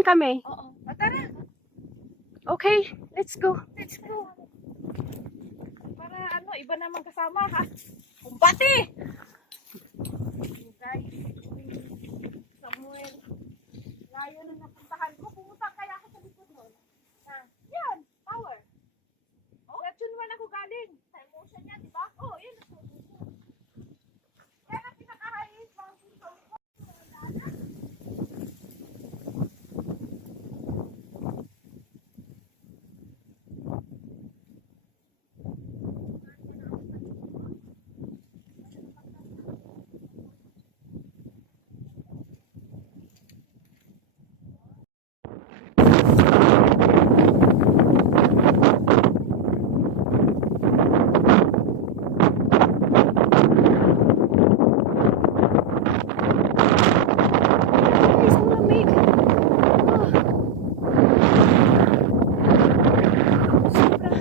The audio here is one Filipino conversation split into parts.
doon kami. Oo. Tara. Okay, let's go. Let's go. Para ano, iba naman kasama ha. Kumbati! Guys, Samuel. Layo na napuntahan ko. Pumunta kaya ako sa likod nun. Yan, power. Oh? Lecture 1 ako galing. Sa emotion niya, di ba? Oh, yun. Yan ang pinaka-highest mountain sa ko. Guys, ang lamig. Sobra.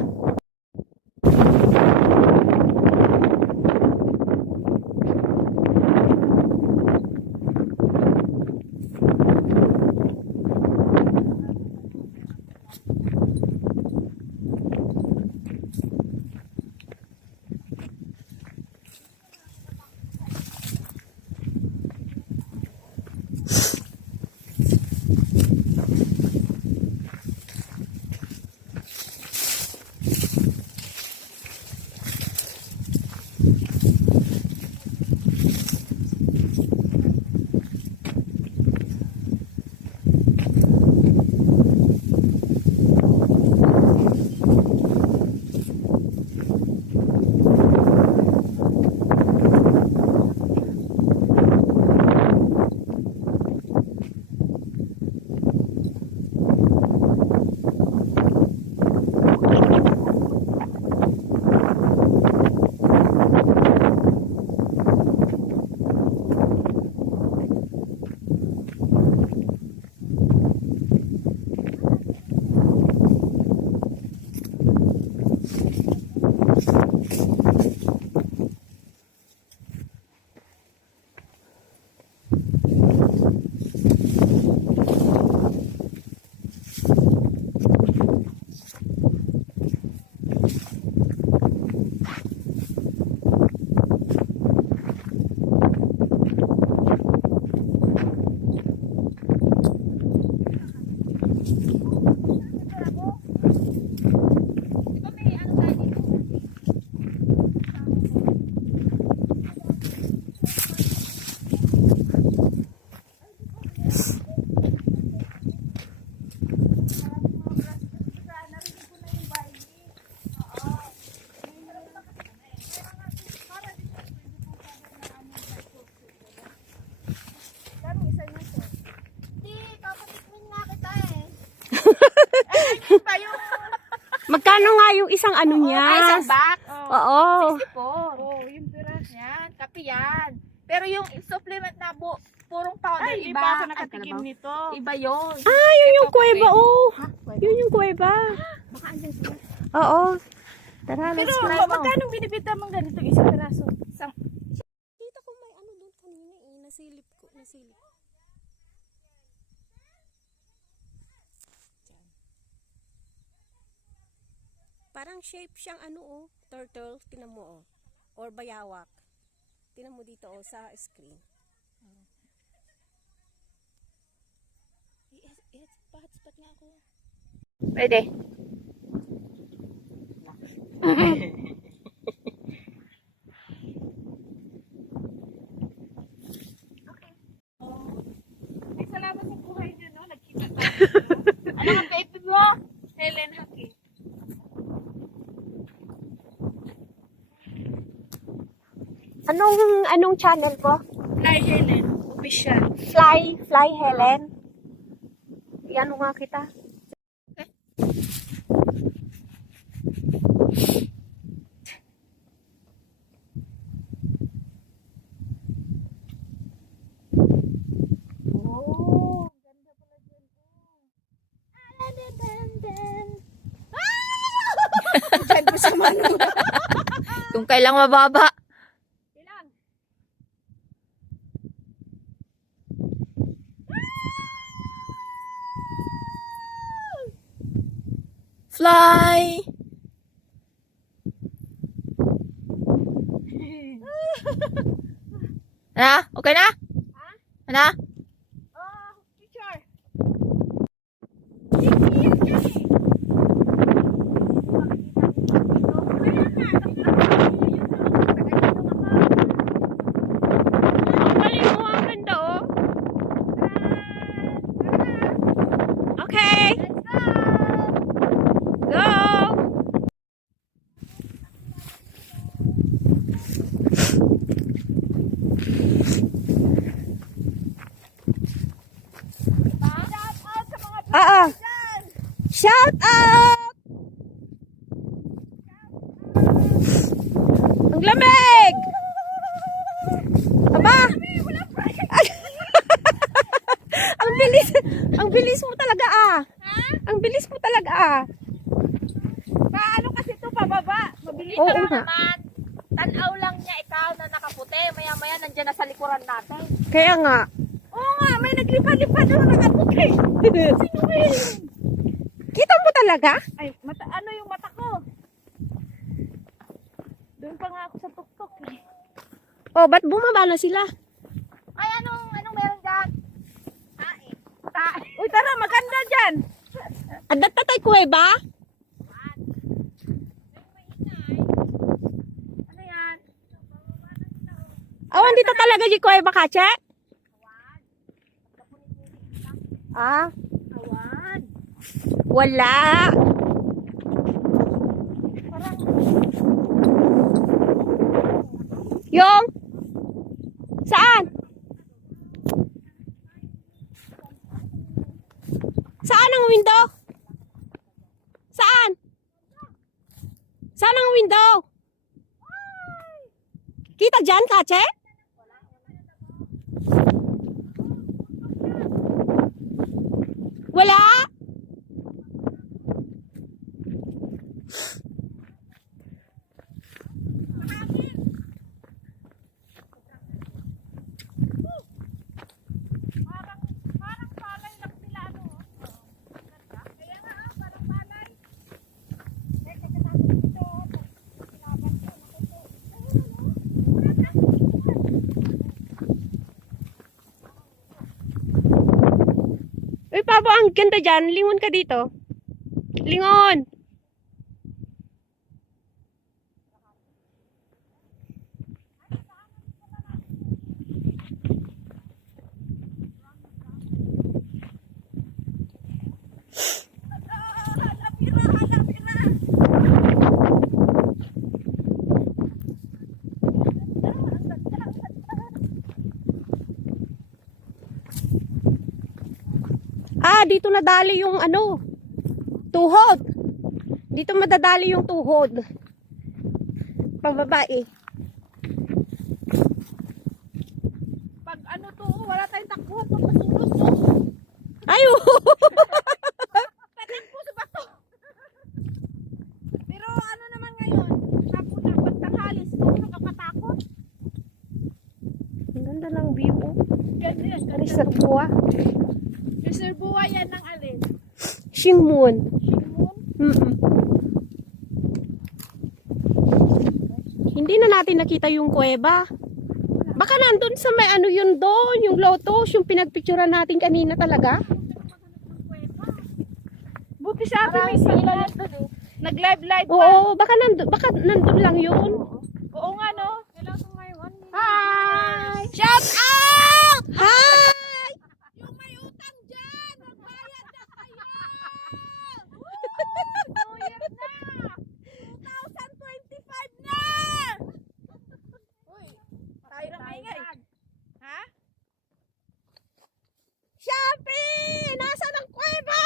Magkano nga yung isang ano niya? Ay, isang back. Oo. 64. Oh, yung piras. Yan, kape yan. Pero yung supplement na purong powder, Ay, iba. iba ako nakatikim nito. Iba yun. Ah, yun yung kuweba. Oh. Yun yung kuweba. Baka andyan sila. Oo. Tara, Pero let's try mo. magkano binibita mong ganito isang piraso? Kita ko may ano doon kanina eh. Nasilip ko. Parang shape siyang ano oh. Turtle. Tinan mo oh. Or bayawak. Tinan mo dito oh sa screen. Pahat-spat nga ako. Pwede. Ay, salamat sa buhay niyo, no? Nagkita tayo. Ano ang kaipin mo? Helen Haki. Anong channel ko? Hi Helen, official. Fly Helen. Yan nga kita. Oh, ganda pala dyan. Diyan po sa mano. Kung kailang mababa. Ilan? Fly! Ano? Okay na? Ano? Oh, picture. Ang galing mo, ang ganda oh. Okay, go! Oo. Shout out! Ang lamig! Aba! Ang bilis mo talaga ah. Ang bilis mo talaga ah. Paano kasi ito pababa? Mabilis Oo lang nga. naman. Tanaw lang niya ikaw na nakaputi. Maya-maya nandiyan na sa likuran natin. Kaya nga. Oo nga, may naglipad-lipad na nakaputi. Sino ba yun? Kita mo talaga? Ay, ano yung mata ko? Doon pa nga ako sa tuktok eh. Oh, ba't bumaba na sila? Ay, anong meron dyan? Tae. Tae. Uy, tara, maganda dyan. Adat na tayo kuweba? Ano yan? Awan dito talaga di kuweba kache? Ah, Awan. wala. Yung? Saan? Saan ang window? Saan? Saan ang window? Kita dyan, kache? Wala? Parang palay lang sila ano. Kaya nga, parang palay. Uy, Pabo, ang ganda dyan. Lingon ka dito. Lingon! Ah, dito nadali yung ano, tuhod. Dito madadali yung tuhod. Pang babae. Pag ano to, wala tayong takbuhan pag masulos to. Ayo! Tatakbo sa bato. Pero ano naman ngayon, tapos na pagtanghalis, kung nakapatakot. Ang ganda ng view. Oh. Ganda yan, ganda. Reservoir. Reservoir yan ng alin? Shingmun. Shimon? Hindi na natin nakita yung kuweba. Baka nandun sa may ano yun doon, yung lotus, yung pinagpicturean natin kanina talaga. Buti sa akin may signal. Nag-live pa. Oo, baka nandun lang yun. Oo nga no. Hi! Shout out! Hi! Yung may utang dyan, magbayad na kayo! New Year na! 2025 na! Uy, tayo na maingay. Ha? Shopee! Nasaan ang kuweba?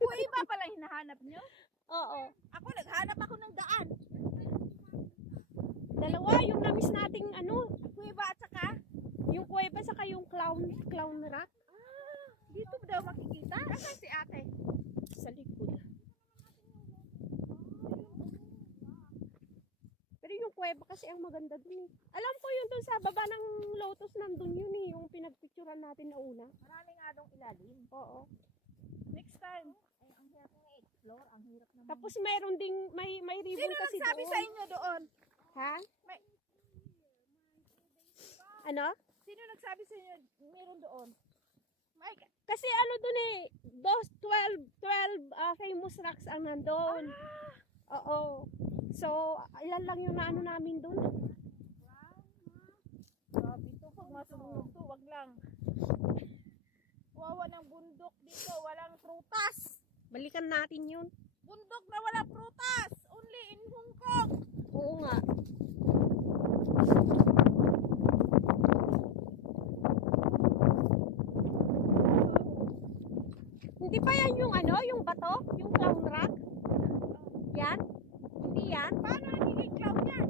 Kung iba pala hinahanap nyo? Oo. Ako, naghanap ako ng daan. Dalawa, yung namis nating ano, Kuiba at saka, yung kuweba saka yung clown rock dito daw makikita. Nasaan si ate? sa likod. Pero yung kuweba kasi ang maganda dun eh. Alam ko yun dun sa baba ng lotus nandun yun eh, yung pinagpicturean natin na una. Marami nga dong ilalim. Oo. Next time. Ay, ang hirap nga i-explore. Ang Tapos mayroon ding, may ribbon Sino kasi nagsabi doon. sa inyo doon? Ha? May- Ano? Sino nagsabi sa inyo meron doon? My God. Kasi ano dun eh, 12 famous rocks ang nandun. Oo. So, ilan lang yung naano namin dun. Grabe to, pag masunog to, wag lang. Wawa ng bundok dito, walang prutas. Balikan natin yun. Bundok na walang prutas. Only in Hong Kong. Oo nga. Hindi pa yan yung ano, yung bato? Yung clown rock? Yan? Hindi yan? Paano nagiging cloud yan?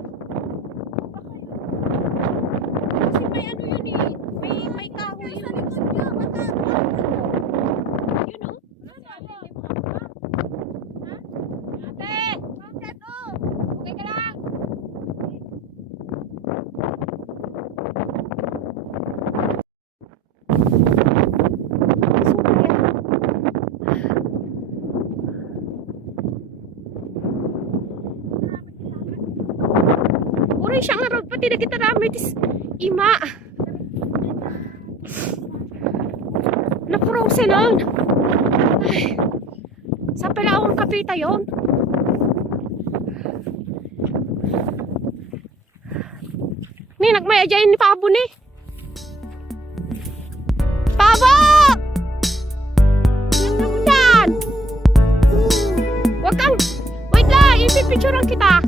Kasi may ano yun eh. May kahoy Sa yun. likod nyo, baka Yun oh. Ate! bakit oh? Okay ka lang? Uray siyang harap pati na kita ramit is ima. Na-frozen on. Ay. Sa Palawan Kapita yon. Ni nagmaya dyan ni Pabo ni. Pabo! Yan! Wag kang, wait lang, ipipicturean kita.